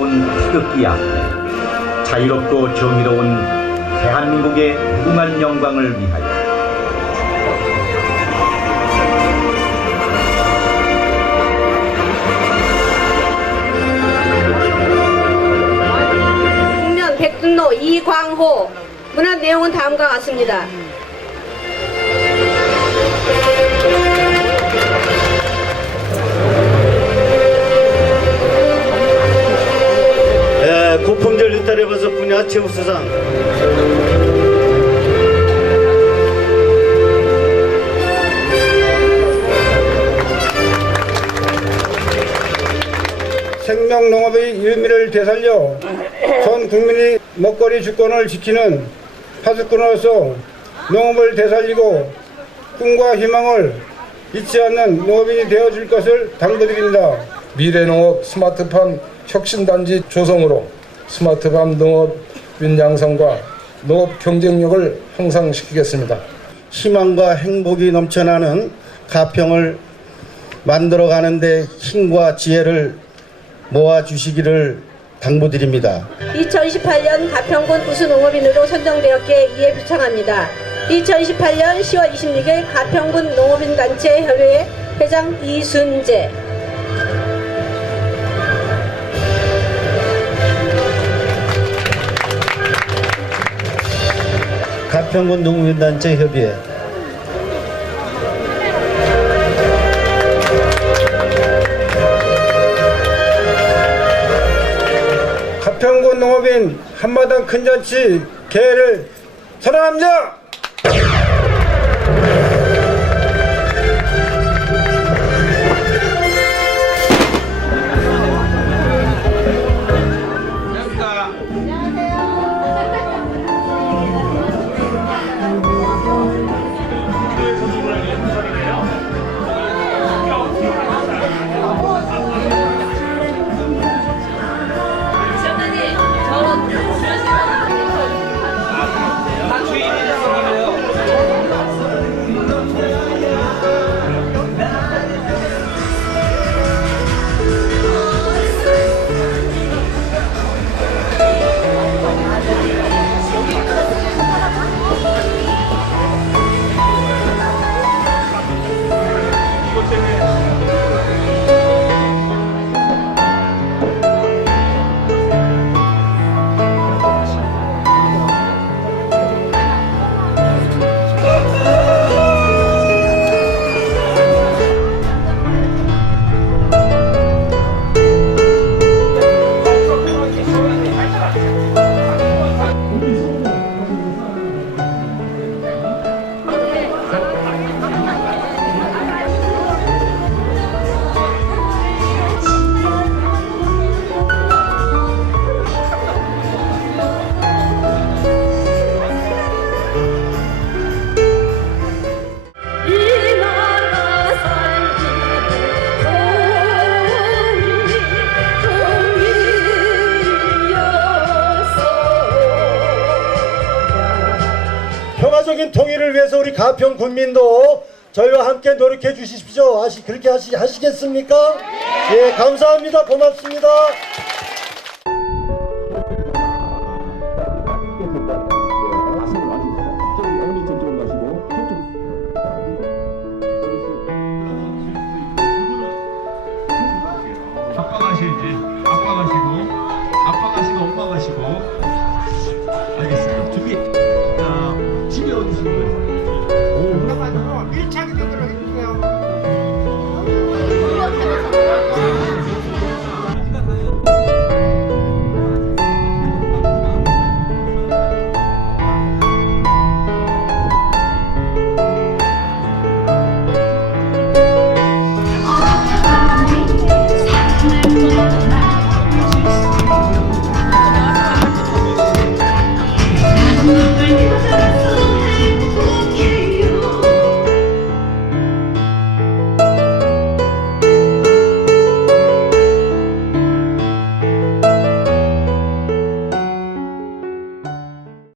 태극기 앞에 자유롭고 정의로운 대한민국의 무궁한 영광을 위하여 백준로 이광호 문학 내용은 다음과 같습니다. 최우수상 생명농업의 의미를 되살려 전 국민이 먹거리 주권을 지키는 파수꾼으로서 농업을 되살리고 꿈과 희망을 잊지 않는 농업인이 되어줄 것을 당부드립니다. 미래농업 스마트팜 혁신단지 조성으로 스마트팜 농업 인 양성과 농업 경쟁력을 향상시키겠습니다. 희망과 행복이 넘쳐나는 가평을 만들어가는 데 힘과 지혜를 모아주시기를 당부드립니다. 2018년 가평군 우수농업인으로 선정되었기에 이에 부창합니다. 2018년 10월 26일 가평군 농업인단체 협의회 회장 이순재 가평군 농민단체 협의회 가평군 농업인 한마당 큰잔치 개회를 선언합니다. 평화적인 통일을 위해서 우리 가평 군민도 저희와 함께 노력해 주십시오. 하시, 그렇게 하시, 하시겠습니까? 예, 감사합니다. 고맙습니다. 아빠 가시고, 엄마 가시고. 어디서 이거? 오, 올라가서 1차 기념으로 해주세요.